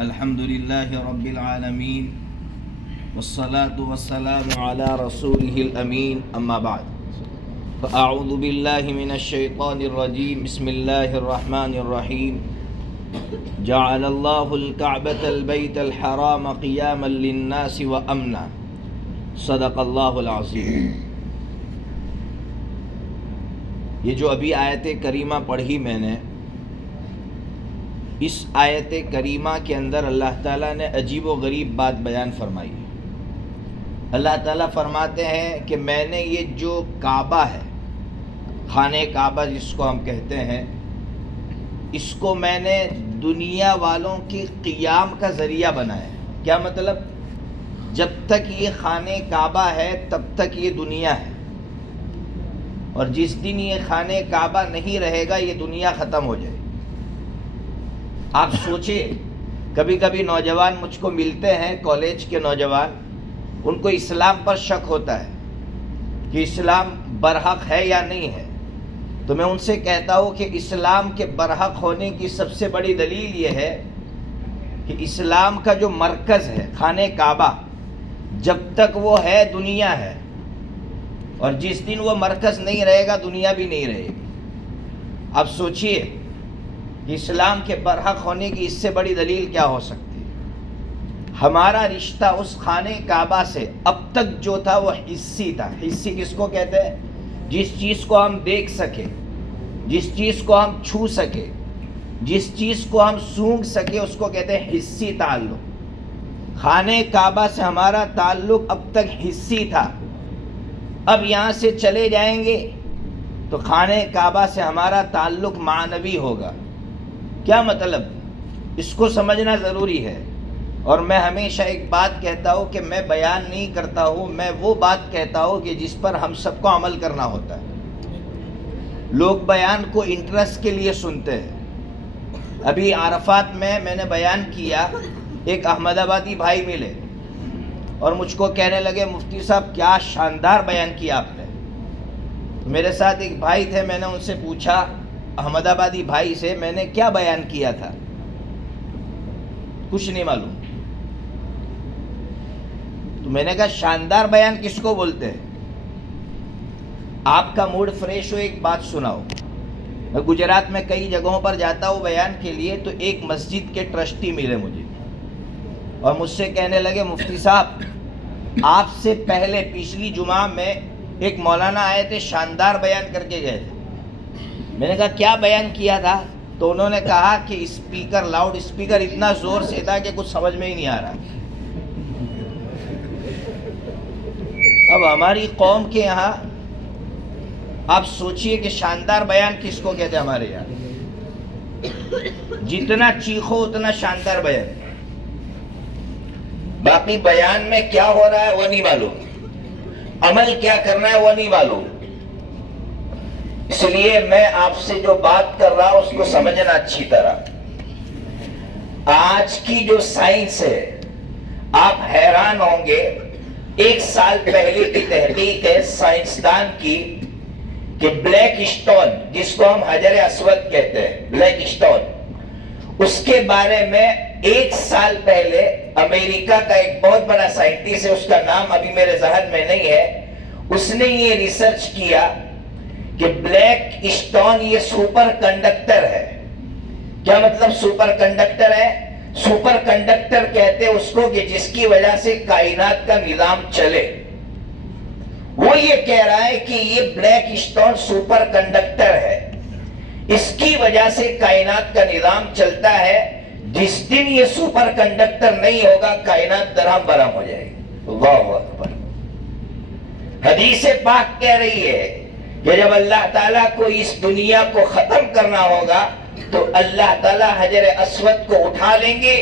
الحمد لله رب العالمين والصلاة والسلام على رسوله الأمين أما بعد فأعوذ بالله من الشيطان الرجيم بسم الله الرحمن الرحيم جعل الله الكعبة البيت الحرام قياما للناس وأمنا صدق الله العظيم۔ یہ جو ابھی آیت کریمہ پڑھی میں نے، اس آیت کریمہ کے اندر اللہ تعالیٰ نے عجیب و غریب بات بیان فرمائی ہے۔ اللہ تعالیٰ فرماتے ہیں کہ میں نے یہ جو کعبہ ہے، خانہ کعبہ جس کو ہم کہتے ہیں، اس کو میں نے دنیا والوں کی قیام کا ذریعہ بنایا ہے۔ کیا مطلب؟ جب تک یہ خانہ کعبہ ہے تب تک یہ دنیا ہے، اور جس دن یہ خانہ کعبہ نہیں رہے گا یہ دنیا ختم ہو جائے گی۔ آپ سوچیں، کبھی کبھی نوجوان مجھ کو ملتے ہیں، کالج کے نوجوان، ان کو اسلام پر شک ہوتا ہے کہ اسلام برحق ہے یا نہیں ہے، تو میں ان سے کہتا ہوں کہ اسلام کے برحق ہونے کی سب سے بڑی دلیل یہ ہے کہ اسلام کا جو مرکز ہے خانہ کعبہ، جب تک وہ ہے دنیا ہے، اور جس دن وہ مرکز نہیں رہے گا دنیا بھی نہیں رہے گی۔ اب سوچئے اسلام کے برحق ہونے کی اس سے بڑی دلیل کیا ہو سکتی ہے؟ ہمارا رشتہ اس خانہ کعبہ سے اب تک جو تھا وہ حسی تھا۔ حسی کس کو کہتے ہیں؟ جس چیز کو ہم دیکھ سکے، جس چیز کو ہم چھو سکے، جس چیز کو ہم سونگھ سکے، اس کو کہتے ہیں حسی تعلق۔ خانہ کعبہ سے ہمارا تعلق اب تک حسی تھا، اب یہاں سے چلے جائیں گے تو خانہ کعبہ سے ہمارا تعلق معنوی ہوگا۔ کیا مطلب؟ اس کو سمجھنا ضروری ہے۔ اور میں ہمیشہ ایک بات کہتا ہوں کہ میں بیان نہیں کرتا ہوں، میں وہ بات کہتا ہوں کہ جس پر ہم سب کو عمل کرنا ہوتا ہے۔ لوگ بیان کو انٹرسٹ کے لیے سنتے ہیں۔ ابھی عرفات میں نے بیان کیا، ایک احمد آبادی بھائی ملے اور مجھ کو کہنے لگے مفتی صاحب کیا شاندار بیان کیا آپ نے۔ میرے ساتھ ایک بھائی تھے، میں نے ان سے پوچھا، احمد آبادی بھائی سے، میں نے کیا بیان کیا تھا؟ کچھ نہیں معلوم۔ تو میں نے کہا شاندار بیان کس کو بولتے ہیں؟ آپ کا موڈ فریش ہو ایک بات سناؤ۔ میں گجرات میں کئی جگہوں پر جاتا ہوں بیان کے لیے، تو ایک مسجد کے ٹرسٹی ملے مجھے اور مجھ سے کہنے لگے مفتی صاحب آپ سے پہلے پچھلی جمعہ میں ایک مولانا آئے تھے، شاندار بیان کر کے گئے تھے۔ میں نے کہا کیا بیان کیا تھا؟ تو انہوں نے کہا کہ اسپیکر، لاؤڈ اسپیکر اتنا زور سے تھا کہ کچھ سمجھ میں ہی نہیں آ رہا۔ اب ہماری قوم کے یہاں آپ سوچئے کہ شاندار بیان کس کو کہتے ہیں ہمارے یہاں؟ جتنا چیخو اتنا شاندار بیان، باقی بیان میں کیا ہو رہا ہے وہ نہیں معلوم، عمل کیا کرنا ہے وہ نہیں معلوم۔ اس لیے میں آپ سے جو بات کر رہا ہوں اس کو سمجھنا اچھی طرح۔ آج کی جو سائنس ہے، آپ حیران ہوں گے، 1 سال پہلے کی تحقیق ہے سائنسدان کی کہ بلیک اسٹون، جس کو ہم حجر اسود کہتے ہیں، بلیک اسٹون، اس کے بارے میں 1 سال پہلے امریکہ کا ایک بہت بڑا سائنٹسٹ ہے، اس کا نام ابھی میرے ذہن میں نہیں ہے، اس نے یہ ریسرچ کیا کہ بلیک اسٹون یہ سپر کنڈکٹر ہے۔ کیا مطلب سپر کنڈکٹر ہے؟ سپر کنڈکٹر کہتے ہیں اس کو کہ جس کی وجہ سے کائنات کا نظام چلے۔ وہ یہ کہہ رہا ہے کہ یہ بلیک اسٹون سپر کنڈکٹر ہے، اس کی وجہ سے کائنات کا نظام چلتا ہے۔ جس دن یہ سپر کنڈکٹر نہیں ہوگا کائنات درہم برہم ہو جائے گی۔ اللہ اکبر۔ حدیث پاک کہہ رہی ہے کہ جب اللہ تعالیٰ کو اس دنیا کو ختم کرنا ہوگا تو اللہ تعالیٰ حجر اسود کو اٹھا لیں گے،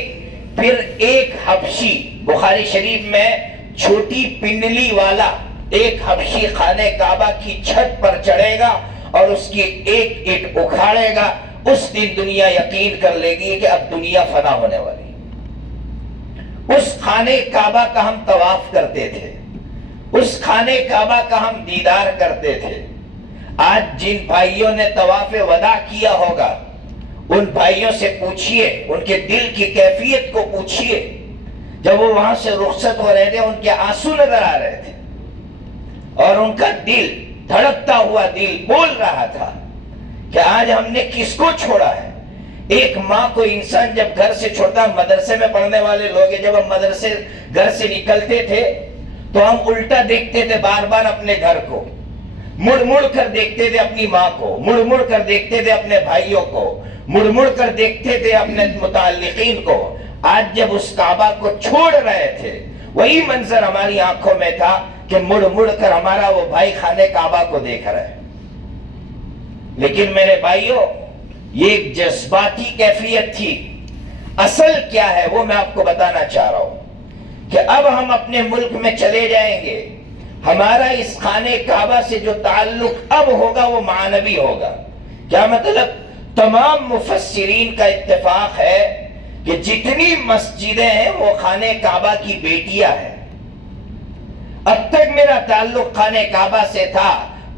پھر ایک حبشی، بخاری شریف میں چھوٹی پنڈلی والا ایک حبشی خانہ کعبہ کی چھت پر چڑھے گا اور اس کی ایک اینٹ اکھاڑے گا۔ اس دن دنیا یقین کر لے گی کہ اب دنیا فنا ہونے والی۔ اس خانہ کعبہ کا ہم طواف کرتے تھے، اس خانہ کعبہ کا ہم دیدار کرتے تھے۔ آج جن بھائیوں نے طواف وداع کیا ہوگا ان بھائیوں سے پوچھئے، ان کے دل کی کیفیت کو پوچھئے. جب وہ وہاں سے رخصت ہو رہے تھے ان کے آنسو نظر آ رہے تھے اور ان کا دل، دھڑکتا ہوا دل بول رہا تھا کہ آج ہم نے کس کو چھوڑا ہے. ایک ماں کو انسان جب گھر سے چھوڑتا، مدرسے میں پڑھنے والے لوگ ہیں، جب ہم مدرسے گھر سے نکلتے تھے تو ہم الٹا دیکھتے تھے بار بار اپنے گھر کو، مڑ مڑ کر دیکھتے تھے اپنی ماں کو، مڑ مڑ کر دیکھتے تھے اپنے بھائیوں کو، مڑ مڑ کر دیکھتے تھے اپنے متعلقین کو. آج جب اس کعبہ کو چھوڑ رہے تھے وہی منظر ہماری آنکھوں میں تھا کہ مڑ مڑ کر ہمارا وہ بھائی خانہ کعبہ کو دیکھ رہا ہے. لیکن میرے بھائیوں، یہ ایک جذباتی کیفیت تھی. اصل کیا ہے وہ میں آپ کو بتانا چاہ رہا ہوں کہ اب ہم اپنے ملک میں چلے جائیں گے، ہمارا اس خانہ کعبہ سے جو تعلق اب ہوگا وہ معنوی ہوگا. کیا مطلب؟ تمام مفسرین کا اتفاق ہے کہ جتنی مسجدیں ہیں وہ خانہ کعبہ کی بیٹیاں ہیں. اب تک میرا تعلق خانہ کعبہ سے تھا،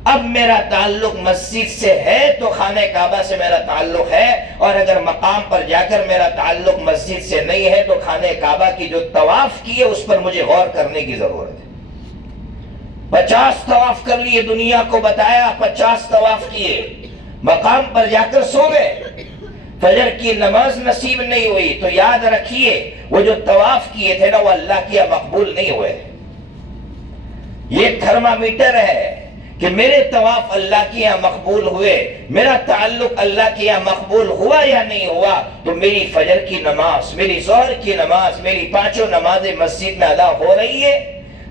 اب میرا تعلق مسجد سے ہے تو خانہ کعبہ سے میرا تعلق ہے، اور اگر مقام پر جا کر میرا تعلق مسجد سے نہیں ہے تو خانہ کعبہ کی جو طواف کی ہے اس پر مجھے غور کرنے کی ضرورت ہے. 50 طواف کر لیے، دنیا کو بتایا 50 طواف کیے، مقام پر جا کر سو گئے، فجر کی نماز نصیب نہیں ہوئی، تو یاد رکھیے وہ جو طواف کیے تھے نا وہ اللہ کی مقبول نہیں ہوئے. یہ تھرمامیٹر ہے کہ میرے طواف اللہ کی یہاں مقبول ہوئے، میرا تعلق اللہ کی یہاں مقبول ہوا یا نہیں ہوا. تو میری فجر کی نماز، میری ظہر کی نماز، میری 5 نمازیں مسجد میں ادا ہو رہی ہے،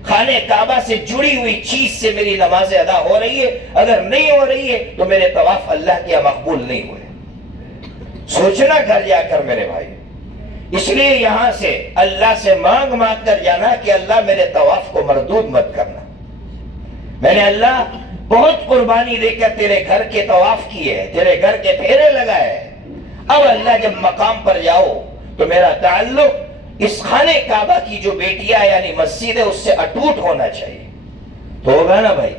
خانہ کعبہ سے جڑی ہوئی چیز سے میری نمازیں ادا ہو رہی ہے. اگر نہیں ہو رہی ہے تو میرے طواف اللہ کے یہاں مقبول نہیں ہوئے. سوچنا گھر جا کر میرے بھائی. اس لیے یہاں سے اللہ سے مانگ مانگ کر جانا کہ اللہ میرے طواف کو مردود مت کرنا. میں نے اللہ بہت قربانی دے کر تیرے گھر کے طواف کیے، تیرے گھر کے پھیرے لگائے، اب اللہ جب مقام پر جاؤ تو میرا تعلق اس خانہ کعبہ کی جو بیٹیاں یعنی مسجد ہے اس سے اٹوٹ ہونا چاہیے. تو ہوگا نا بھائی؟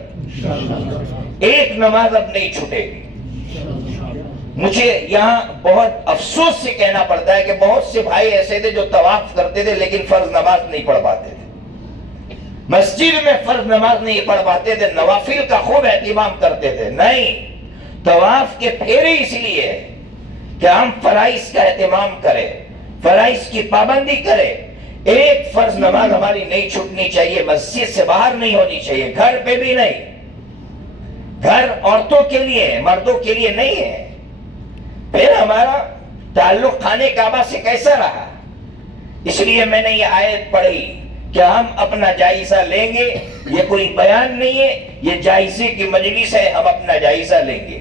ایک نماز اب نہیں چھوٹے گی. مجھے یہاں بہت افسوس سے کہنا پڑتا ہے کہ بہت سے بھائی ایسے تھے جو طواف کرتے تھے لیکن فرض نماز نہیں پڑھ پاتے تھے، مسجد میں فرض نماز نہیں پڑھ پاتے تھے، نوافل کا خوب اہتمام کرتے تھے. نہیں، طواف کے پھیرے اس لیے ہے کہ ہم فرائض کا اہتمام کریں، فرائض کی پابندی کریں. ایک فرض نماز ہماری نہیں چھوٹنی چاہیے، مسجد سے باہر نہیں ہونی چاہیے، گھر پہ بھی نہیں. گھر عورتوں کے لیے ہے، مردوں کے لیے نہیں ہے. پھر ہمارا تعلق خانہ کعبہ سے کیسا رہا؟ اس لیے میں نے یہ آیت پڑھی کہ ہم اپنا جائزہ لیں گے. یہ کوئی بیان نہیں ہے، یہ جائزے کی مجلس ہے، ہم اپنا جائزہ لیں گے.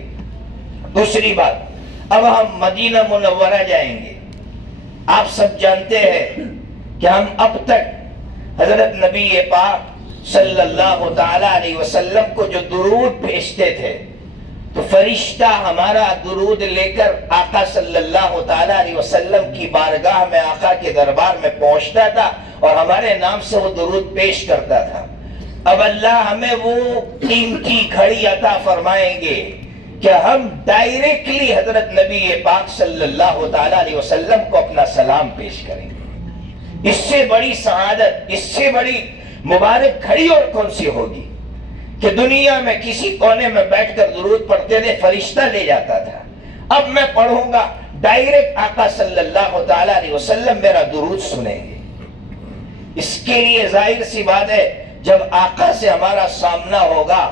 دوسری بات، اب ہم مدینہ منورہ جائیں گے. آپ سب جانتے ہیں کہ ہم اب تک حضرت نبی پاک صلی اللہ تعالی علیہ وسلم کو جو درود بھیجتے تھے تو فرشتہ ہمارا درود لے کر آقا صلی اللہ تعالی علیہ وسلم کی بارگاہ میں، آقا کے دربار میں پہنچتا تھا اور ہمارے نام سے وہ درود پیش کرتا تھا. اب اللہ ہمیں وہ قیمتی گھڑی عطا فرمائیں گے کہ ہم ڈائریکٹلی حضرت نبی پاک صلی اللہ تعالی علیہ وسلم کو اپنا سلام پیش کریں گے. اس سے بڑی سعادت، اس سے بڑی مبارک گھڑی اور کون سی ہوگی کہ دنیا میں کسی کونے میں بیٹھ کر درود پڑھتے تھے، فرشتہ لے جاتا تھا. اب میں پڑھوں گا، ڈائریکٹ آقا صلی اللہ تعالی علیہ وسلم میرا درود سنیں گے. اس کے لیے ظاہر سی بات ہے جب آقا سے ہمارا سامنا ہوگا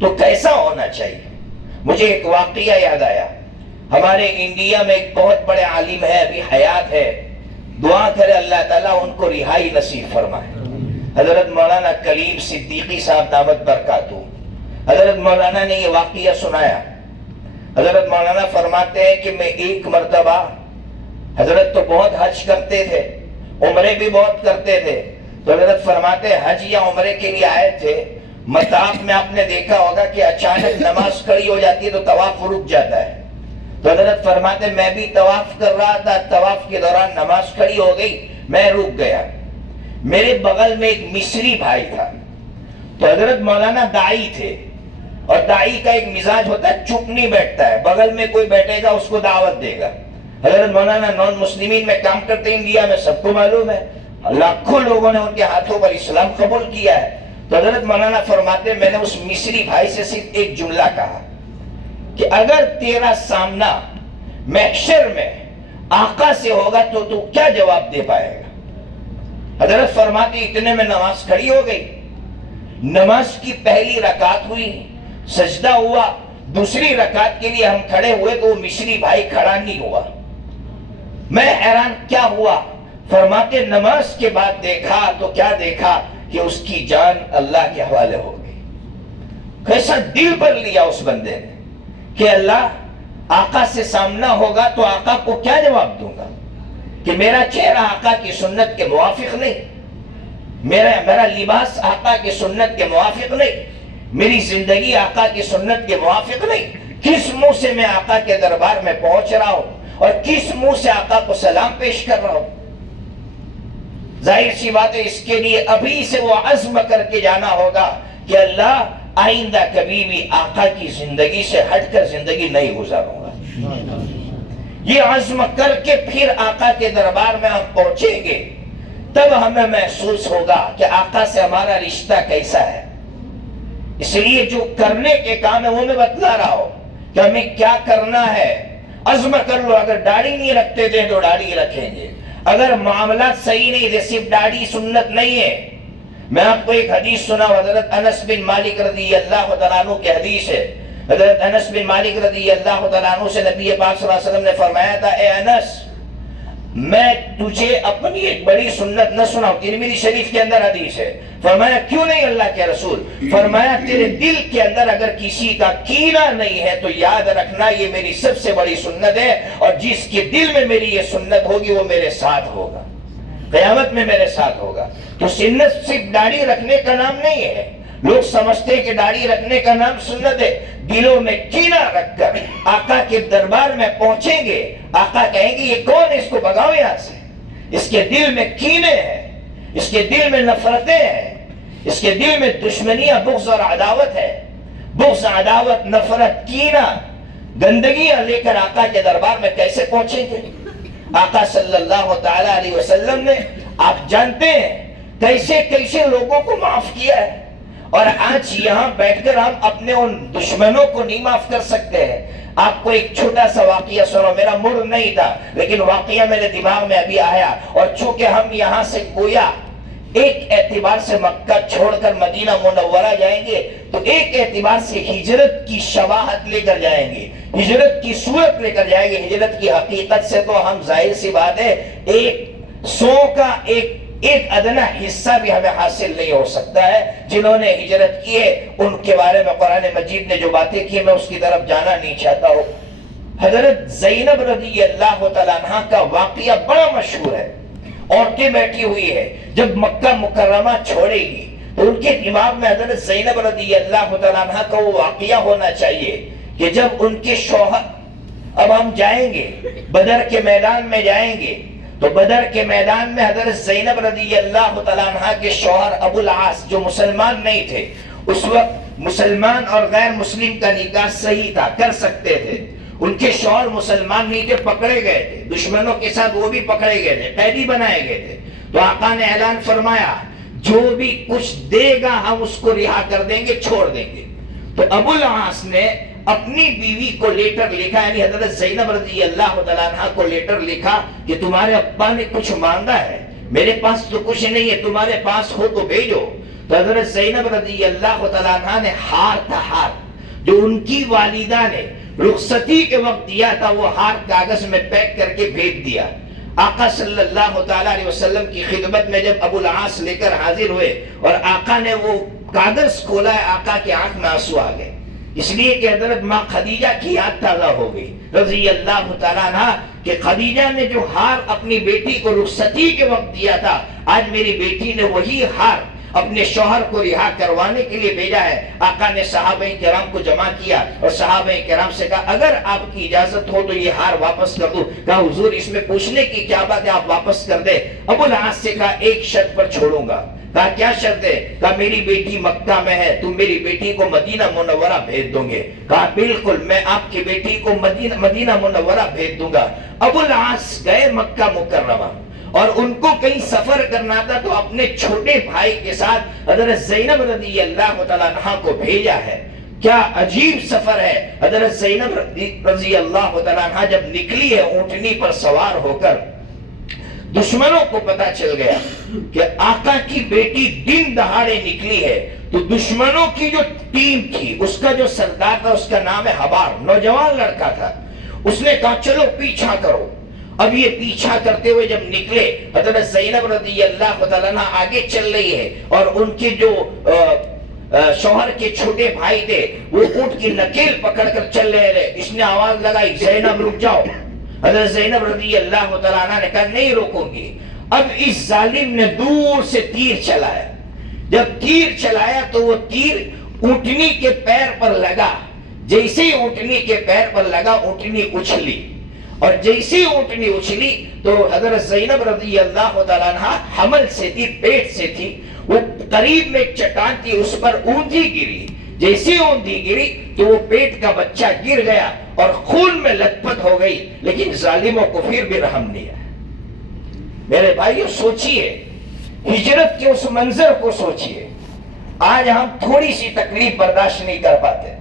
تو کیسا ہونا چاہیے. مجھے ایک واقعہ یاد آیا. ہمارے انڈیا میں ایک بہت بڑے عالم ہے، ابھی حیات ہے، دعا کرے اللہ تعالیٰ ان کو رہائی نصیب فرمائے. حضرت مولانا کلیم صدیقی صاحب دامت برکاتہ، حضرت مولانا نے یہ واقعہ سنایا. حضرت مولانا فرماتے ہیں کہ میں ایک مرتبہ، حضرت تو بہت حج کرتے تھے، عمرے بھی بہت کرتے تھے، تو حضرت فرماتے حج یا عمرے کے لیے آئے تھے. مطاف میں آپ نے دیکھا ہوگا کہ اچانک نماز کھڑی ہو جاتی ہے تو طواف رک جاتا ہے. تو حضرت فرماتے میں بھی طواف کر رہا تھا، طواف کے دوران نماز کھڑی ہو گئی، میں رک گیا. میرے بغل میں ایک مصری بھائی تھا، تو حضرت مولانا داعی تھے. اور داعی کا ایک مزاج ہوتا ہے، چپ نہیں بیٹھتا ہے، بغل میں کوئی بیٹھے گا اس کو دعوت دے گا. حضرت مولانا نان مسلمین میں کام کرتے ہیں انڈیا میں، سب کو معلوم ہے لاکھوں لوگوں نے ان کے ہاتھوں پر اسلام قبول کیا ہے. تو حضرت مولانا فرماتے ہیں میں نے اس مصری بھائی سے صرف ایک جملہ کہا کہ اگر تیرا سامنا محشر میں آقا سے ہوگا تو تو کیا جواب دے پائے گا؟ حضرت فرماتے اتنے میں نماز کھڑی ہو گئی. نماز کی پہلی رکعت ہوئی، سجدہ ہوا، دوسری رکعت کے لیے ہم کھڑے ہوئے تو وہ مصری بھائی کھڑا نہیں ہوا. میں حیران کیا ہوا؟ فرماتے نماز کے بعد دیکھا تو کیا دیکھا کہ اس کی جان اللہ کے حوالے ہو گئی. کیسا دل پر لیا اس بندے نے کہ اللہ آقا سے سامنا ہوگا تو آقا کو کیا جواب دوں گا کہ میرا چہرہ آقا کی سنت کے موافق نہیں، میرا لباس آقا کی سنت کے موافق نہیں، میری زندگی آقا کی سنت کے موافق نہیں. کس منہ سے میں آقا کے دربار میں پہنچ رہا ہوں اور کس منہ سے آقا کو سلام پیش کر رہا ہوں؟ ظاہر سی بات ہے اس کے لیے ابھی سے وہ عزم کر کے جانا ہوگا کہ اللہ آئندہ کبھی بھی آقا کی زندگی سے ہٹ کر زندگی نہیں گزاروں گا. یہ عزم کر کے پھر آقا کے دربار میں ہم پہنچیں گے، تب ہمیں محسوس ہوگا کہ آقا سے ہمارا رشتہ کیسا ہے. اس لیے جو کرنے کے کام ہے وہ میں بتلا رہا ہوں کہ ہمیں کیا کرنا ہے. عزم کر لو، اگر داڑھی نہیں رکھتے تھے تو داڑھی رکھیں گے، اگر معاملات صحیح نہیں تھے، صرف داڑھی سنت نہیں ہے. میں آپ کو ایک حدیث سنا، حضرت انس بن مالک رضی اللہ تعالیٰ عنہ کی حدیث ہے. حضرت انس بن مالک رضی اللہ تعالیٰ عنہ سے نبی پاک صلی اللہ علیہ وسلم نے فرمایا تھا اے انس میں تجھے اپنی ایک بڑی سنت نہ سناؤں؟ ترمذی شریف کے اندر حدیث ہے. فرمایا کیوں نہیں اللہ کے رسول؟ فرمایا تیرے دل کے اندر اگر کسی کا کینہ نہیں ہے تو یاد رکھنا یہ میری سب سے بڑی سنت ہے، اور جس کے دل میں میری یہ سنت ہوگی وہ میرے ساتھ ہوگا، قیامت میں میرے ساتھ ہوگا. تو سنت صرف داڑھی رکھنے کا نام نہیں ہے. لوگ سمجھتے کہ داڑھی رکھنے کا نام سنت ہے. دلوں میں کینہ رکھ کر آقا کے دربار میں پہنچیں گے، آقا کہیں گے یہ کون ہے، اس کو بھگاؤ یہاں سے، اس کے دل میں کینے ہیں، اس کے دل میں نفرتیں ہیں، اس کے دل میں دشمنیاں، بغض اور عداوت ہے. بغض، عداوت، نفرت، کینہ، گندگیاں لے کر آقا کے دربار میں کیسے پہنچیں گے؟ آقا صلی اللہ تعالیٰ علیہ وسلم نے، آپ جانتے ہیں کیسے کیسے لوگوں کو معاف کیا ہے، اور آج یہاں بیٹھ کر ہم اپنے ان دشمنوں کو نہیں معاف کر سکتے ہیں. آپ کو ایک چھوٹا سا واقعہ سنو، میرا موڈ نہیں تھا لیکن واقعہ میرے دماغ میں ابھی آیا، اور چونکہ ہم یہاں سے گویا ایک اعتبار سے مکہ چھوڑ کر مدینہ منورہ جائیں گے تو ایک اعتبار سے ہجرت کی شواہد لے کر جائیں گے، ہجرت کی صورت لے کر جائیں گے. ہجرت کی حقیقت سے تو ہم ظاہر سی بات ہے ایک سو کا ایک ادنا حصہ بھی ہمیں حاصل نہیں ہو سکتا ہے. جنہوں نے ہجرت کی ہے ان کے بارے میں قرآن مجید نے جو باتیں کی میں اس کی طرف جانا نہیں چاہتا ہوں. حضرت زینب رضی اللہ تعالیٰ عنہ کا واقعہ بڑا مشہور ہے. عورتیں بیٹھی ہوئی ہے، جب مکہ مکرمہ چھوڑے گی تو ان کے دماغ میں حضرت زینب رضی اللہ تعالیٰ عنہ کا وہ واقعہ ہونا چاہیے کہ جب ان کے شوہر، اب ہم جائیں گے بدر کے میدان میں جائیں گے تو بدر کے میدان میں حضرت زینب رضی اللہ تعالیٰ عنہ کے شوہر ابو العاص جو مسلمان نہیں تھے، اس وقت مسلمان اور غیر مسلم کا نکاح صحیح تھا، کر سکتے تھے. ان کے شوہر مسلمان نہیں تھے، پکڑے گئے تھے، دشمنوں کے ساتھ وہ بھی پکڑے گئے تھے، قیدی بنائے گئے تھے. تو آقا نے اعلان فرمایا جو بھی کچھ دے گا ہم اس کو رہا کر دیں گے، چھوڑ دیں گے. تو ابو العاص نے اپنی بیوی کو لیٹر لکھا، یعنی حضرت زینب رضی اللہ تعالیٰ عنہ کو لیٹر لکھا کہ تمہارے ابا نے کچھ مانگا ہے، میرے پاس تو کچھ نہیں ہے، تمہارے پاس ہو تو بھیجو. تو حضرت زینب رضی اللہ تعالیٰ عنہ نے ہار تھا، ہار جو ان کی والدہ نے رخصتی کے وقت دیا تھا، وہ ہار کاغذ میں پیک کر کے بھیج دیا. آقا صلی اللہ تعالیٰ علیہ وسلم کی خدمت میں جب ابو العاص لے کر حاضر ہوئے اور آقا نے وہ کاغذ کھولا ہے، آقا کی آنکھ میں آنسو آ گئے، اس لیے کہ حضرت ماں خدیجہ کی یاد تازہ ہو گئی رضی اللہ تعالیٰ عنہ کہ خدیجہ نے جو ہار اپنی بیٹی کو رخصتی کے وقت دیا تھا، آج میری بیٹی نے وہی ہار اپنے شوہر کو رہا کروانے کے لیے بھیجا ہے. آقا نے صحابہ کرام کو جمع کیا اور صحابہ کرام سے کہا اگر آپ کی اجازت ہو تو یہ ہار واپس کر دوں. کہا حضور اس میں پوچھنے کی کیا بات ہے، آپ واپس کر دے. ابو العاص سے کہا ایک شرط پر چھوڑوں گا. کہا کیا شرط ہے؟ کہا میری بیٹی مکہ میں ہے، تم میری بیٹی کو مدینہ منورہ بھیج دو گے؟ کہا بالکل، میں آپ کی بیٹی کو مدینہ منورہ بھیج دوں گا۔ ابو العاص گئے مکہ مکرمہ، اور ان کو کہیں سفر کرنا تھا تو اپنے چھوٹے بھائی کے ساتھ حضرت زینب رضی اللہ تعالیٰ عنہ کو بھیجا ہے۔ کیا عجیب سفر ہے! حضرت زینب رضی اللہ تعالیٰ عنہ جب نکلی ہے اونٹنی پر سوار ہو کر، دشمنوں کو پتا چل گیا کہ آقا کی بیٹی دن دہاڑے نکلی ہے، تو دشمنوں کی جو ٹیم تھی، اس کا جو سردار تھا، اس کا نام ہے حبار، نوجوان لڑکا تھا، اس نے کہا چلو پیچھا کرو۔ اب یہ پیچھا کرتے ہوئے جب نکلے، حضرت زینب رضی اللہ تعالیٰ عنہ آگے چل رہی ہے، اور ان کے جو شوہر کے چھوٹے بھائی تھے وہ اونٹ کی نکیل پکڑ کر چل رہے تھے۔ اس نے آواز لگائی زینب رک جاؤ۔ حضرت زینب رضی اللہ تعالیٰ عنہ نے کہا نہیں روکوں گی۔ اب اس ظالم نے دور سے تیر چلایا، جب تیر چلایا تو وہ تیر اونٹنی کے پیر پر لگا، جیسے ہی اونٹنی کے پیر پر لگا اونٹنی اچھلی، اور جیسے ہی اونٹنی اچھلی تو حضرت زینب رضی اللہ تعالیٰ عنہ حمل سے تھی، پیٹ سے تھی، وہ قریب میں ایک چٹان تھی، اس پر اوندھی گری، جیسے اوندھی گری تو وہ پیٹ کا بچہ گر گیا اور خون میں لت پت ہو گئی، لیکن ظالموں کو پھر بھی رحم نہیں آیا۔ میرے بھائیو سوچئے، ہجرت کے اس منظر کو سوچئے۔ آج ہم تھوڑی سی تکلیف برداشت نہیں کر پاتے۔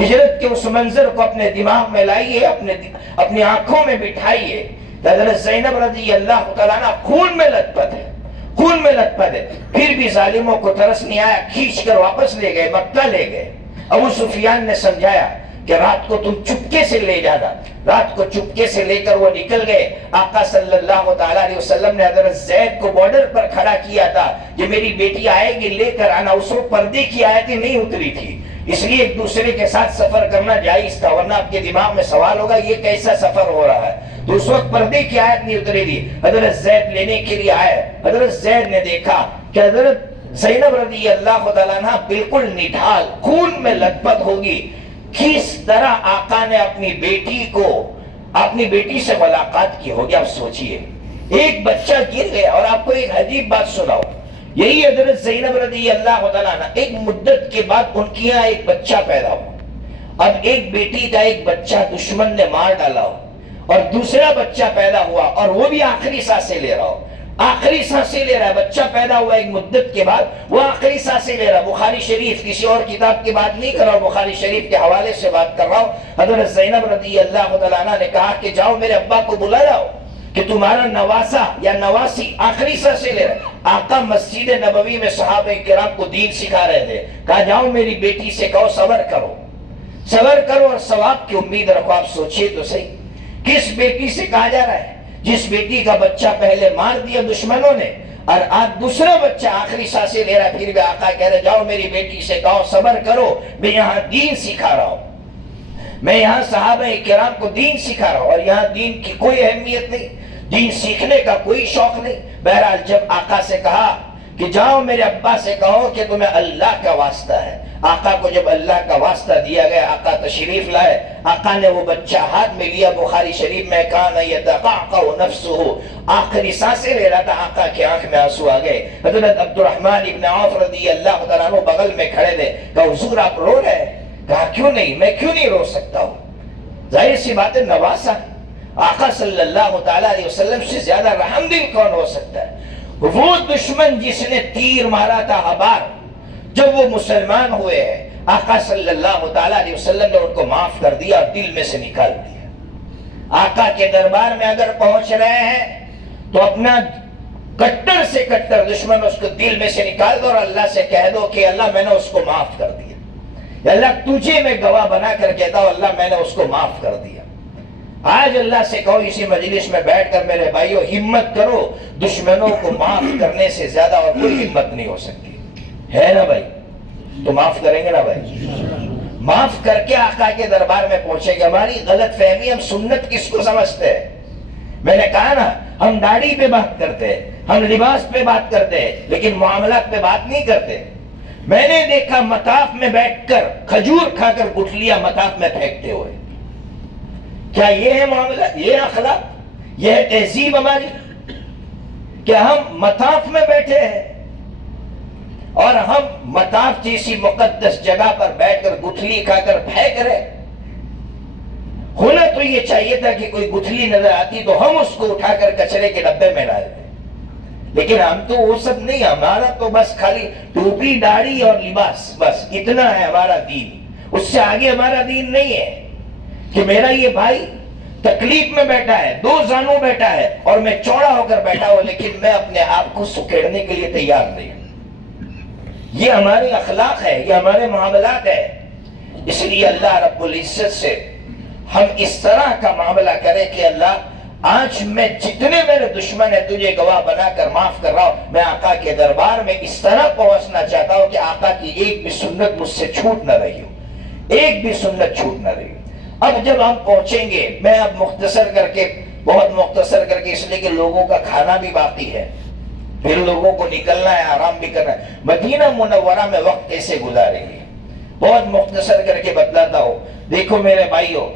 ہجرت کے اس منظر کو اپنے دماغ میں لائیے، اپنی آنکھوں میں بٹھائیے۔ حضرت زینب رضی اللہ تعالیٰ عنہ خون میں لت پت ہے، خون میں لت پت ہے، پھر بھی ظالموں کو ترس نہیں آیا، کھینچ کر واپس لے گئے، مکہ لے گئے۔ ابو سفیان نے سمجھایا کہ رات کو تم چپکے سے لے جانا، رات کو چپکے سے لے کر وہ نکل گئے۔ آقا صلی اللہ تعالیٰ علیہ وسلم نے حضرت زید کو بارڈر پر کھڑا کیا تھا کہ میری بیٹی آئے گی لے کر آنا۔ اس وقت پردے کی آیتیں نہیں اتری تھی، اس لیے ایک دوسرے کے ساتھ سفر کرنا جائز تھا، ورنہ آپ کے دماغ میں سوال ہوگا یہ کیسا سفر ہو رہا ہے، تو اس وقت پردے کی آیت نہیں اتری تھی۔ حضرت زید لینے کے لیے آئے، حضرت زید نے دیکھا کہ حضرت زینب رضی اللہ تعالیٰ عنہ بالکل نڈھال، خون میں لت پت ہوگی۔ کس طرح آقا نے اپنی بیٹی سے ملاقات کی ہوگی، آپ سوچئے۔ ایک بچہ گر گیا، اور آپ کو ایک عجیب بات سناؤ، یہی حضرت زینب رضی اللہ تعالیٰ عنہ ایک مدت کے بعد ان کی یہاں ایک بچہ پیدا ہوا۔ اب ایک بیٹی کا ایک بچہ دشمن نے مار ڈالا ہو، اور دوسرا بچہ پیدا ہوا، اور وہ بھی آخری سانسیں لے رہا ہو، آخری سانسیں لے رہا ہے۔ بچہ پیدا ہوا ایک مدت کے بعد، وہ آخری سانسیں لے رہا ہے۔ بخاری شریف، کسی اور کتاب کی بات نہیں کر رہا ہوں، بخاری شریف کے حوالے سے بات کر رہا ہوں۔ حضرت زینب رضی اللہ تعالیٰ عنہ نے کہا کہ جاؤ میرے ابا کو بلا لاؤ کہ تمہارا نواسا یا نواسی آخری سانسیں لے رہا ہے۔ آقا مسجد نبوی میں صحابہ کرام کو دین سکھا رہے تھے، کہا جاؤ میری بیٹی سے کہو صبر کرو، صبر کرو اور ثواب کی امید رکھو۔ آپ سوچئے تو صحیح، کس بیٹی سے کہا جا رہا ہے؟ جس بیٹی کا بچہ پہلے مار دیا دشمنوں نے، اور آج دوسرا بچہ آخری سانسیں لے رہا ہے، پھر بھی آقا کہہ رہے جاؤ میری بیٹی سے کہو صبر کرو، میں یہاں دین سکھا رہا ہوں، میں یہاں صحابہ کرام کو دین سکھا رہا ہوں، اور یہاں دین کی کوئی اہمیت نہیں، دین سیکھنے کا کوئی شوق نہیں۔ بہرحال جب آقا سے کہا کہ جاؤ میرے ابا سے کہو کہ تمہیں اللہ کا واسطہ ہے، آقا کو جب اللہ کا واسطہ دیا گیا، آقا تشریف لائے، آقا نے وہ بچہ ہاتھ میں لیا۔ بخاری شریف میں کان یتقعقع نفسہ، آخری سانسیں لے رہا تھا، آقا کی آنکھ میں آنسو آ گئے۔ حضرت عبد الرحمن ابن عوف رضی اللہ تعالیٰ عنہ بغل میں کھڑے تھے، کہا حضور آپ رو رہے ہیں؟ کہا کیوں نہیں، میں کیوں نہیں رو سکتا ہوں، ظاہر سی بات ہے نواسا، آقا صلی اللہ تعالیٰ علیہ وسلم سے زیادہ رحم دل کون ہو سکتا ہے۔ وہ دشمن جس نے تیر مارا تھا حبار، جب وہ مسلمان ہوئے ہیں، آقا صلی اللہ تعالیٰ علیہ وسلم نے ان کو معاف کر دیا اور دل میں سے نکال دیا۔ آقا کے دربار میں اگر پہنچ رہے ہیں تو اپنا کٹر سے کٹر دشمن اس کو دل میں سے نکال دو، اور اللہ سے کہہ دو کہ اللہ میں نے اس کو معاف کر دیا، اللہ تجھے میں گواہ بنا کر کہتا ہوں اللہ میں نے اس کو معاف کر دیا۔ آج اللہ سے کہو اسی مجلس میں بیٹھ کر میرے بھائیو ہمت کرو، دشمنوں کو معاف کرنے سے زیادہ اور کوئی ہمت نہیں ہو سکتی، ہے نا بھائی؟ تو معاف کریں گے نا بھائی؟ معاف کر کے آقا کے دربار میں پہنچے گا۔ ہماری غلط فہمی، ہم سنت کس کو سمجھتے ہیں؟ میں نے کہا نا، ہم داڑھی پہ بات کرتے ہیں، ہم لباس پہ بات کرتے ہیں، لیکن معاملات پہ بات نہیں کرتے۔ میں نے دیکھا مطاف میں بیٹھ کر کھجور کھا کر گٹھلیاں مطاف میں پھینکتے ہوئے۔ کیا یہ ہے معاملہ، یہ اخلاق، یہ ہے تہذیب ہماری؟ کہ ہم مطاف میں بیٹھے ہیں، اور ہم مطاف جیسی مقدس جگہ پر بیٹھ کر گٹھلی کھا کر پھینک رہے. ہونا تو یہ چاہیے تھا کہ کوئی گٹھلی نظر آتی تو ہم اس کو اٹھا کر کچرے کے ڈبے میں ڈال دیں، لیکن ہم تو وہ سب نہیں. ہمارا تو بس خالی ٹوپی داڑھی اور لباس، بس اتنا ہے ہمارا دین. اس سے آگے ہمارا دین نہیں ہے کہ میرا یہ بھائی تکلیف میں بیٹھا ہے، 2 زانوں بیٹھا ہے اور میں چوڑا ہو کر بیٹھا ہوں، لیکن میں اپنے آپ کو سکیڑنے کے لیے تیار نہیں ہوں. یہ ہمارے اخلاق ہے، یہ ہمارے معاملات ہے. اس لیے اللہ رب العزت سے ہم اس طرح کا معاملہ کریں کہ اللہ آج میں جتنے میرے دشمن ہیں تجھے گواہ بنا کر معاف کر رہا ہوں. میں آقا کے دربار میں اس طرح پہنچنا چاہتا ہوں کہ آقا کی ایک بھی سنت مجھ سے چھوٹ نہ رہی ہو، ایک بھی سنت چھوٹ نہ رہی ہو. اب جب ہم پہنچیں گے، میں اب مختصر کر کے، بہت مختصر کر کے، اس لیے کہ لوگوں کا کھانا بھی باقی ہے، پھر لوگوں کو نکلنا ہے، آرام بھی کرنا ہے. مدینہ منورہ میں وقت کیسے گزاریں گے بہت مختصر کر کے بتلاتا ہوں. دیکھو میرے بھائیو،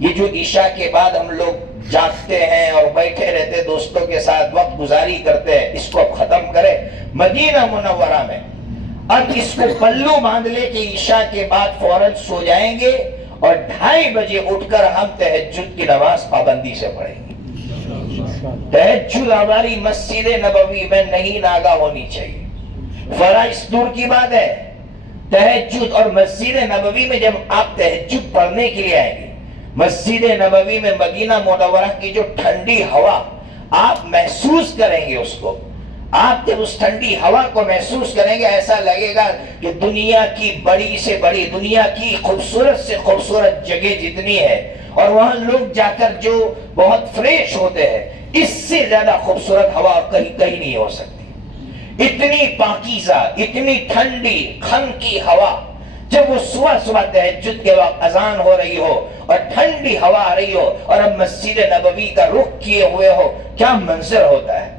یہ جو عشاء کے بعد ہم لوگ جاگتے ہیں اور بیٹھے رہتے دوستوں کے ساتھ وقت گزاری کرتے ہیں، اس کو اب ختم کرے. مدینہ منورہ میں اب اس کو پلو باندھ لے کہ عشاء کے بعد فوراً سو جائیں گے اور 2:30 بجے اٹھ کر ہم تہجد کی نماز پابندی سے پڑھیں گے. تہجد ہماری مسجد نبوی میں نہیں ناگا ہونی چاہیے. فرائض دور کی بات ہے، تہجد. اور مسجد نبوی میں جب آپ تہجد پڑھنے کے لیے آئیں گے، مسجد نبوی میں مدینہ منورہ کی جو ٹھنڈی ہوا آپ محسوس کریں گے، اس کو آپ جب اس ٹھنڈی ہوا کو محسوس کریں گے، ایسا لگے گا کہ دنیا کی بڑی سے بڑی، دنیا کی خوبصورت سے خوبصورت جگہ جتنی ہے اور وہاں لوگ جا کر جو بہت فریش ہوتے ہیں، اس سے زیادہ خوبصورت ہوا کہیں کہیں نہیں ہو سکتی. اتنی پاکیزہ، اتنی ٹھنڈی کھن کی ہوا، جب وہ صبح تہجد کے وقت اذان ہو رہی ہو اور ٹھنڈی ہوا آ رہی ہو اور اب مسجد نبوی کا رخ کیے ہوئے ہو، کیا منظر ہوتا ہے.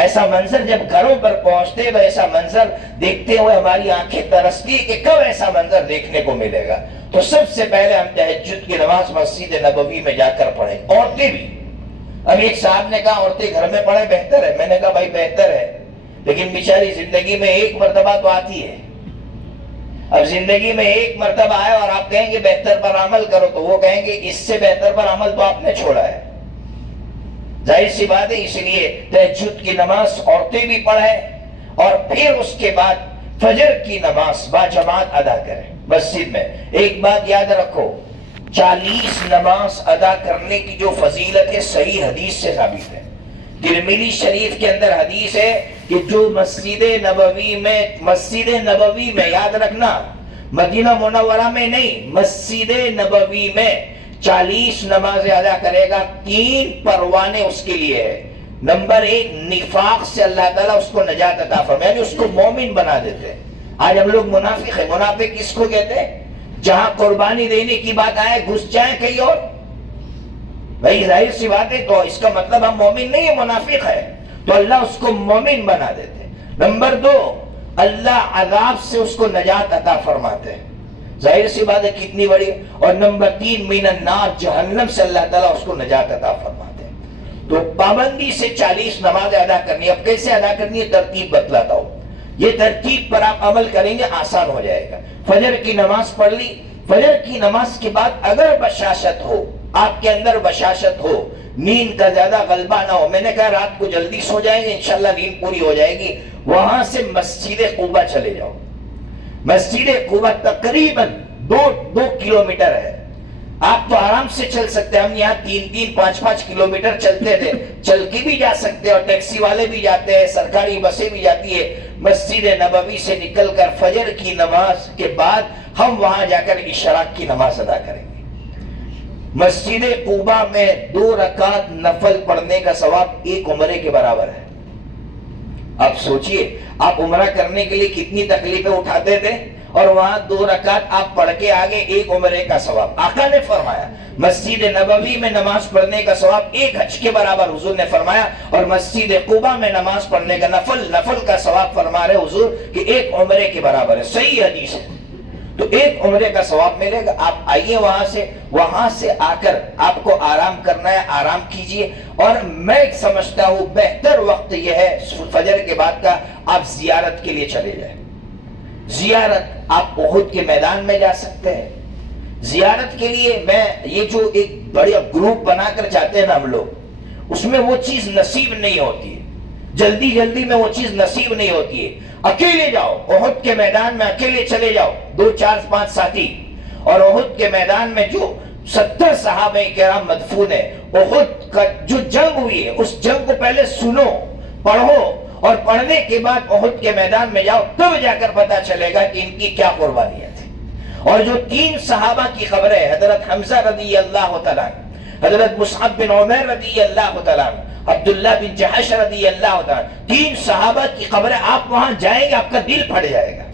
ایسا منظر جب گھروں پر پہنچتے ہوئے ایسا منظر دیکھتے ہوئے ہماری آنکھیں ترستی کہ کب ایسا منظر دیکھنے کو ملے گا. تو سب سے پہلے ہم تہجد کی نماز مسجد نبوی میں جا کر پڑھیں. عورتیں بھی. اب ایک صاحب نے کہا عورتیں گھر میں پڑھیں بہتر ہے. میں نے کہا بھائی بہتر ہے، لیکن بیچاری زندگی میں ایک مرتبہ تو آتی ہے. اب زندگی میں ایک مرتبہ آئے اور آپ کہیں گے بہتر پر عمل کرو، تو وہ کہیں گے اس سے بہتر پر عمل تو آپ نے چھوڑا ہے. ظاہر سی بات ہے. اس لیے تہجد کی نماز عورتیں بھی پڑھیں اور پھر اس کے بعد فجر کی نماز با جماعت ادا کریں مسجد میں. ایک بات یاد رکھو، 40 نماز ادا کرنے کی جو فضیلت ہے صحیح حدیث سے ثابت ہے. ترمذی شریف کے اندر حدیث ہے کہ جو مسجد نبوی میں یاد رکھنا، مدینہ منورہ میں نہیں، مسجد نبوی میں 40 نمازیں ادا کرے گا، 3 پروانے اس کے لیے ہے. نمبر 1، نفاق سے اللہ تعالیٰ اس کو نجات عطا فرمائے، یعنی اس کو مومن بنا دیتے ہیں. آج ہم لوگ منافق ہیں. منافق کس کو کہتے ہیں؟ جہاں قربانی دینے کی بات آئے گھس جائیں کہیں اور. بھائی ظاہر سی بات ہے، تو اس کا مطلب ہم مومن نہیں ہے، منافق ہے. تو اللہ اس کو مومن بنا دیتے. نمبر 2، اللہ عذاب سے اس کو نجات عطا فرماتے ہیں. ظاہر سی بات ہے کتنی بڑی. اور نمبر 3، من النار، جہنم سے اللہ تعالیٰ اس کو نجات عطا فرماتے ہیں. تو پابندی سے 40 نمازیں ادا کرنی. اب کیسے ادا کرنی ہے ترتیب بتلاتا ہوں. یہ ترتیب پر آپ عمل کریں گے آسان ہو جائے گا. فجر کی نماز پڑھ لی. فجر کی نماز کے بعد اگر بشاشت ہو، آپ کے اندر بشاشت ہو، نیند کا زیادہ غلبہ نہ ہو، میں نے کہا رات کو جلدی سو جائیں گے انشاءاللہ نیند پوری ہو جائے گی، وہاں سے مسجد قباء چلے جاؤ. مسجد قباء تقریباً 2 کلومیٹر ہے. آپ تو آرام سے چل سکتے ہیں. ہم یہاں 3 5 کلومیٹر چلتے تھے. چل کے بھی جا سکتے ہیں اور ٹیکسی والے بھی جاتے ہیں، سرکاری بسیں بھی جاتی ہے. مسجد نبوی سے نکل کر فجر کی نماز کے بعد ہم وہاں جا کر اشراق کی نماز ادا کریں گے. مسجد قباء میں 2 رکعت نفل پڑھنے کا ثواب 1 عمرے کے برابر ہے. آپ سوچئے آپ عمرہ کرنے کے لیے کتنی تکلیفیں اٹھاتے تھے اور وہاں 2 رکعت آپ پڑھ کے آگے 1 عمرے کا ثواب. آقا نے فرمایا مسجد نبوی میں نماز پڑھنے کا ثواب 1 حج کے برابر حضور نے فرمایا، اور مسجد قباء میں نماز پڑھنے کا نفل کا ثواب فرما رہے حضور کہ 1 عمرے کے برابر ہے. صحیح حدیث ہے. تو 1 عمرے کا ثواب ملے گا. آپ آئیے وہاں سے آ کر آپ کو آرام کرنا ہے، آرام کیجئے. اور میں سمجھتا ہوں بہتر وقت یہ ہے فجر کے بعد کا، آپ زیارت کے لیے چلے جائیں. زیارت آپ احد کے میدان میں جا سکتے ہیں. زیارت کے لیے میں یہ جو ایک بڑا گروپ بنا کر جاتے ہیں نا ہم لوگ، اس میں وہ چیز نصیب نہیں ہوتی ہے، جلدی جلدی میں وہ چیز نصیب نہیں ہوتی ہے. اکیلے جاؤ احد کے میدان میں، اکیلے چلے جاؤ، 2 4 5 ساتھی، اور احد کے میدان میں جو 70 صحابہ کرام مدفون ہیں، احد کا جو جنگ ہوئی ہے اس جنگ کو پہلے سنو، پڑھو، اور پڑھنے کے بعد احد کے میدان میں جاؤ، تب جا کر پتا چلے گا کہ ان کی کیا قربانیاں تھیں. اور جو 3 صحابہ کی خبریں، حضرت حمزہ رضی اللہ تعالیٰ، حضرت مصعب بن عمیر رضی اللہ تعالیٰ، عبداللہ بن جحش رضی اللہ تعالیٰ، 3 صحابہ کی خبریں، آپ وہاں جائیں گے آپ کا دل پھٹ جائے گا،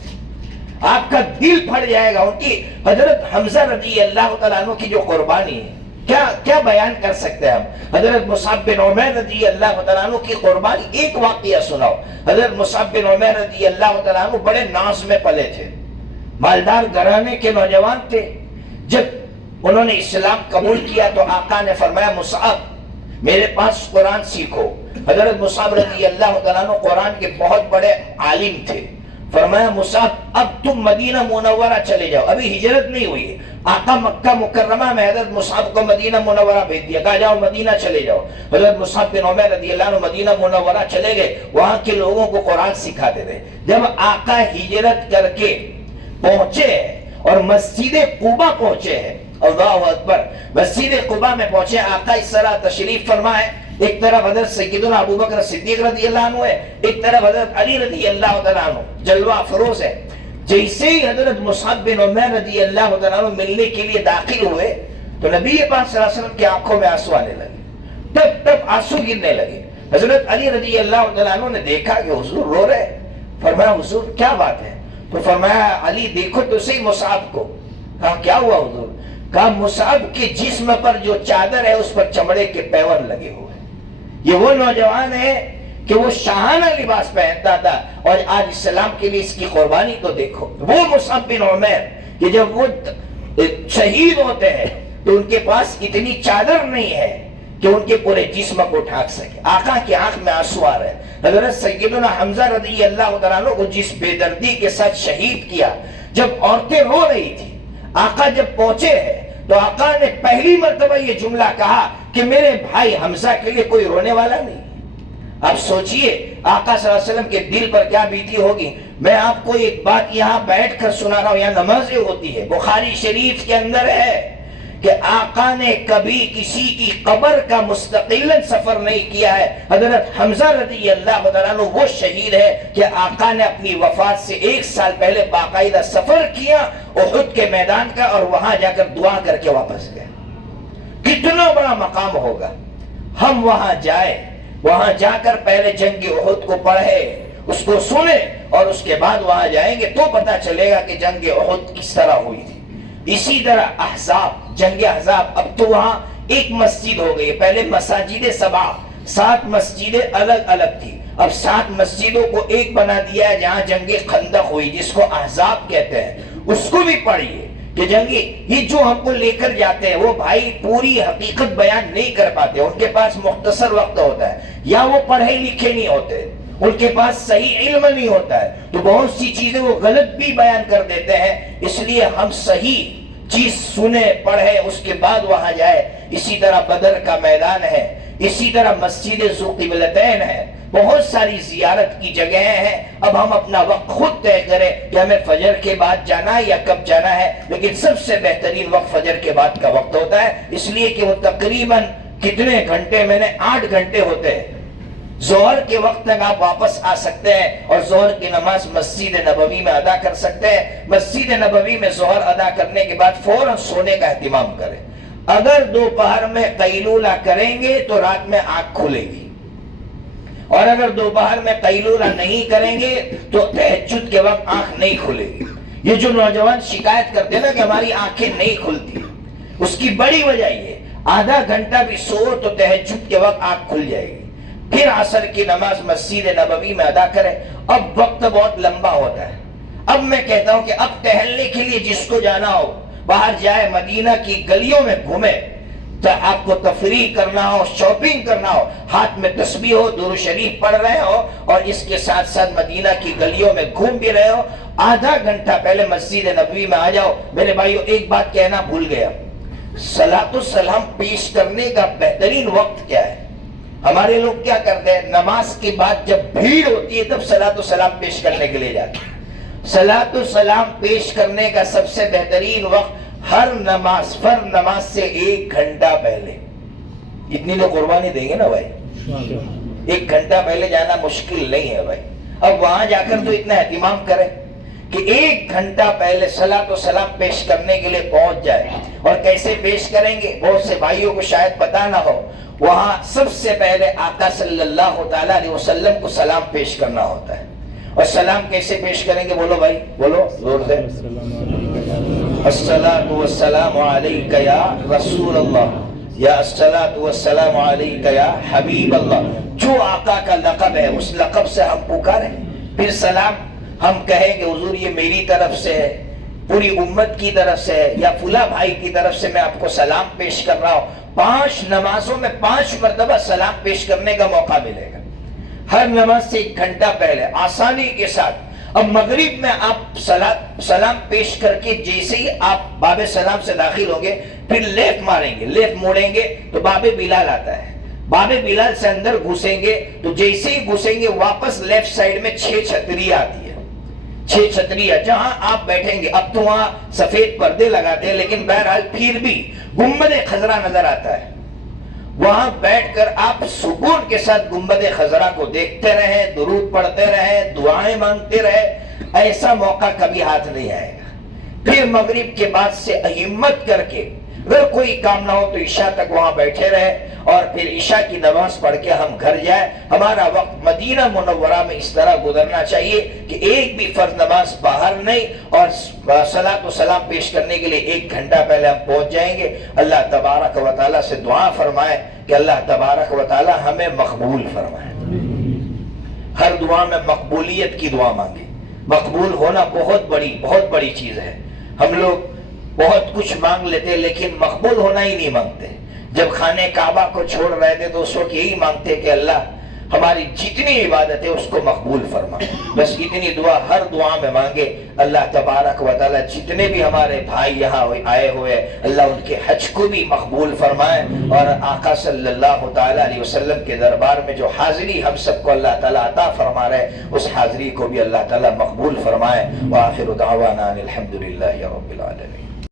آپ کا دل پھٹ جائے گا. ان کی حضرت حمزہ رضی اللہ تعالیٰ عنہ کی جو قربانی ہے، کیا بیان کر سکتے ہیں ہم. حضرت مصعب بن عمیر رضی اللہ تعالیٰ عنہ کی قربانی، ایک واقعہ سناؤ. حضرت مصعب بن عمیر رضی اللہ تعالیٰ عنہ بڑے ناز میں پلے تھے، مالدار گھرانے کے نوجوان تھے. جب انہوں نے اسلام قبول کیا تو آقا نے فرمایا مصعب میرے پاس قرآن سیکھو. حضرت مصعب رضی اللہ تعالیٰ عنہ قرآن کے بہت بڑے عالم تھے. فرمایا مصعب اب تم مدینہ منورہ چلے جاؤ، ابھی ہجرت نہیں ہوئی ہے. آقا مکہ مکرمہ میں حضرت مصعب کو مدینہ منورہ بھیج دیا، کہا جاؤ مدینہ چلے جاؤ. حضرت مصعب بن عمیر رضی اللہ عنہ مدینہ منورہ چلے گئے، وہاں کے لوگوں کو قرآن سکھاتے تھے. جب آقا ہجرت کر کے پہنچے اور مسجد قباء پہنچے ہیں، اللہ اکبر، مسجد قباء میں پہنچے، آقا اس طرح تشریف فرمائے. ایک طرف حضرت سیدنا ابو بکر صدیق رضی اللہ عنہ ہے، ایک طرف حضرت علی رضی اللہ تعالیٰ عنہ، جلوہ افروز ہے. جیسے ہی حضرت مصعب بن عمیر رضی اللہ تعالیٰ عنہ ملنے کے لیے داخل ہوئے تو نبی پاک صلی اللہ علیہ وسلم کی آنکھوں میں آنسو آنے لگے، تب آنسو گرنے لگے. حضرت علی رضی اللہ تعالیٰ عنہ نے دیکھا کہ حضور رو رہے. فرمایا حضور کیا بات ہے؟ تو فرمایا علی دیکھو تو صحیح مصعب کو. کہا کیا ہوا حضور؟ کہا مصعب کے جسم پر جو چادر ہے اس پر چمڑے کے پیون لگے ہوئے. یہ وہ نوجوان ہے کہ وہ شاہانہ لباس پہنتا تھا، اور آج اسلام کے لیے اس کی قربانی تو دیکھو. وہ مصعب بن عمیر کہ جب وہ شہید ہوتے ہیں تو ان کے پاس اتنی چادر نہیں ہے کہ ان کے پورے جسم کو ڈھانک سکے. آقا کی آنکھ میں آنسو آ رہے ہیں. حضرت سیدنا حمزہ رضی اللہ تعالیٰ عنہ کو جس بے دردی کے ساتھ شہید کیا، جب عورتیں رو رہی تھی، آقا جب پہنچے ہیں تو آقا نے پہلی مرتبہ یہ جملہ کہا کہ میرے بھائی حمزہ کے لیے کوئی رونے والا نہیں. اب سوچئے آقا صلی اللہ علیہ وسلم کے دل پر کیا بیتی ہوگی. میں آپ کو ایک بات یہاں بیٹھ کر سنا رہا ہوں، یہاں نمازیں ہوتی ہے، بخاری شریف کے اندر ہے کہ آقا نے کبھی کسی کی قبر کا مستقلاً سفر نہیں کیا ہے. حضرت حمزہ رضی اللہ تعالیٰ عنہ وہ شہید ہے کہ آقا نے اپنی وفات سے 1 سال پہلے باقاعدہ سفر کیا احد کے میدان کا، اور وہاں جا کر دعا کر کے واپس گئے. کتنا بڑا مقام ہوگا. ہم وہاں جائیں، وہاں جا کر پہلے جنگ احد کو پڑھے، اس کو سنیں، اور اس کے بعد وہاں جائیں گے تو پتا چلے گا کہ جنگ احد کس طرح ہوئی تھی. اسی طرح احزاب، جنگ احزاب، اب تو وہاں ایک مسجد ہو گئی. پہلے مساجد 7 مسجدیں الگ الگ تھی، اب 7 مسجدوں کو ایک بنا دیا ہے جہاں جنگ خندق ہوئی، جس کو احزاب کہتے ہیں. اس کو بھی پڑھیے کہ جنگی یہ جو ہم کو لے کر جاتے ہیں وہ بھائی پوری حقیقت بیان نہیں کر پاتے. ان کے پاس مختصر وقت ہوتا ہے، یا وہ پڑھے لکھے نہیں ہوتے، ان کے پاس صحیح علم نہیں ہوتا ہے، تو بہت سی چیزیں وہ غلط بھی بیان کر دیتے ہیں. اس لیے ہم صحیح چیز سنیں، پڑھیں، اس کے بعد وہاں جائے. اسی طرح بدر کا میدان ہے، اسی طرح مسجد ذو قبلتین ہے، بہت ساری زیارت کی جگہیں ہیں. اب ہم اپنا وقت خود طے کریں کہ ہمیں فجر کے بعد جانا ہے یا کب جانا ہے، لیکن سب سے بہترین وقت فجر کے بعد کا وقت ہوتا ہے، اس لیے کہ وہ تقریباً کتنے گھنٹے، میں نے 8 گھنٹے ہوتے ہیں. ظہر کے وقت تک آپ واپس آ سکتے ہیں اور ظہر کی نماز مسجد نبوی میں ادا کر سکتے ہیں. مسجد نبوی میں ظہر ادا کرنے کے بعد فوراً سونے کا اہتمام کریں. اگر دوپہر میں قیلولہ کریں گے تو رات میں آنکھ کھلے گی، اور اگر دوپہر میں قیلولہ نہیں کریں گے تو تہجد کے وقت آنکھ نہیں کھلے گی. یہ جو نوجوان شکایت کرتے ہیں نا کہ ہماری آنکھیں نہیں کھلتی، اس کی بڑی وجہ یہ، آدھا گھنٹہ بھی سو تو تہجد کے وقت آنکھ کھل جائے گی. پھر عصر کی نماز مسجد نبوی میں ادا کریں. اب وقت بہت لمبا ہوتا ہے. اب میں کہتا ہوں کہ اب ٹہلنے کے لیے جس کو جانا ہو باہر جائے، مدینہ کی گلیوں میں گھومے. چاہے آپ کو تفریح کرنا ہو، شاپنگ کرنا ہو، ہاتھ میں تسبیح ہو، درود شریف پڑھ رہے ہو اور اس کے ساتھ ساتھ مدینہ کی گلیوں میں گھوم بھی رہے ہو، آدھا گھنٹہ پہلے مسجد نبوی میں آ جاؤ۔ میرے بھائیو ایک بات کہنا بھول گیا، صلاۃ السلام پیش کرنے کا بہترین وقت کیا ہے؟ ہمارے لوگ کیا کرتے ہیں، نماز کے بعد جب بھیڑ ہوتی ہے تب صلاۃ السلام پیش کرنے کے لیے جاتے ہیں۔ صلاۃ السلام پیش کرنے کا سب سے بہترین وقت ہر نماز، فرض نماز سے 1 گھنٹہ پہلے۔ اتنی تو قربانی دیں گے نا بھائی، 1 گھنٹہ پہلے جانا مشکل نہیں ہے بھائی۔ اب وہاں جا کر تو اتنا اہتمام کریں کہ 1 گھنٹہ پہلے صلاۃ السلام پیش کرنے کے لیے پہنچ جائے۔ اور کیسے پیش کریں گے، بہت سے بھائیوں کو شاید پتہ نہ ہو، وہاں سب سے پہلے آقا صلی اللہ تعالیٰ علیہ وسلم کو سلام پیش کرنا ہوتا ہے۔ اور سلام کیسے پیش کریں گے، بولو بھائی، بولو زور سے، الصلاۃ والسلام علیک یا رسول اللہ، یا الصلاۃ والسلام علیک یا حبیب اللہ۔ جو آقا کا لقب ہے اس لقب سے ہم پکاریں، پھر سلام ہم کہیں کہ حضور یہ میری طرف سے ہے، پوری امت کی طرف سے ہے، یا فلاں بھائی کی طرف سے میں آپ کو سلام پیش کر رہا ہوں۔ 5 نمازوں میں 5 مرتبہ سلام پیش کرنے کا موقع ملے گا، ہر نماز سے 1 گھنٹہ پہلے، آسانی کے ساتھ۔ اب مغرب میں آپ سلام پیش کر کے جیسے ہی آپ باب سلام سے داخل ہوں گے، پھر لیفٹ ماریں گے، لیفٹ موڑیں گے تو باب بلال آتا ہے، باب بلال سے اندر گھسیں گے تو جیسے ہی گھسیں گے واپس لیفٹ سائڈ میں 6 چھتریاں آتی ہے، 6 چھتریاں جہاں آپ بیٹھیں گے۔ اب تو وہاں سفید پردے لگاتے ہیں لیکن بہرحال پھر بھی گنبد خضرا نظر آتا ہے، وہاں بیٹھ کر آپ سکون کے ساتھ گنبد خضرا کو دیکھتے رہیں، درود پڑھتے رہیں، دعائیں مانگتے رہیں، ایسا موقع کبھی ہاتھ نہیں آئے گا۔ پھر مغرب کے بعد سے ہمت کر کے اگر کوئی کام نہ ہو تو عشاء تک وہاں بیٹھے رہے اور پھر عشاء کی نماز پڑھ کے ہم گھر جائیں۔ ہمارا وقت مدینہ منورہ میں اس طرح گزرنا چاہیے کہ ایک بھی فرض نماز باہر نہیں، اور صلاۃ و سلام پیش کرنے کے لیے 1 گھنٹہ پہلے ہم پہنچ جائیں گے۔ اللہ تبارک و تعالیٰ سے دعا فرمائے کہ اللہ تبارک و تعالیٰ ہمیں مقبول فرمائے۔ ہر دعا میں مقبولیت کی دعا مانگے، مقبول ہونا بہت بڑی چیز ہے۔ ہم لوگ بہت کچھ مانگ لیتے لیکن مقبول ہونا ہی نہیں مانگتے۔ جب خانہ کعبہ کو چھوڑ رہے تھے تو اس وقت یہی مانگتے کہ اللہ ہماری جتنی عبادت ہے اس کو مقبول فرما۔ بس اتنی دعا ہر دعا میں مانگے۔ اللہ تبارک و تعالی جتنے بھی ہمارے بھائی یہاں آئے ہوئے اللہ ان کے حج کو بھی مقبول فرمائے، اور آقا صلی اللہ تعالی علیہ وسلم کے دربار میں جو حاضری ہم سب کو اللہ تعالی عطا فرما رہے اس حاضری کو بھی اللہ تعالی مقبول فرمائے۔ وآخر دعوانا الحمدللہ رب العالمین۔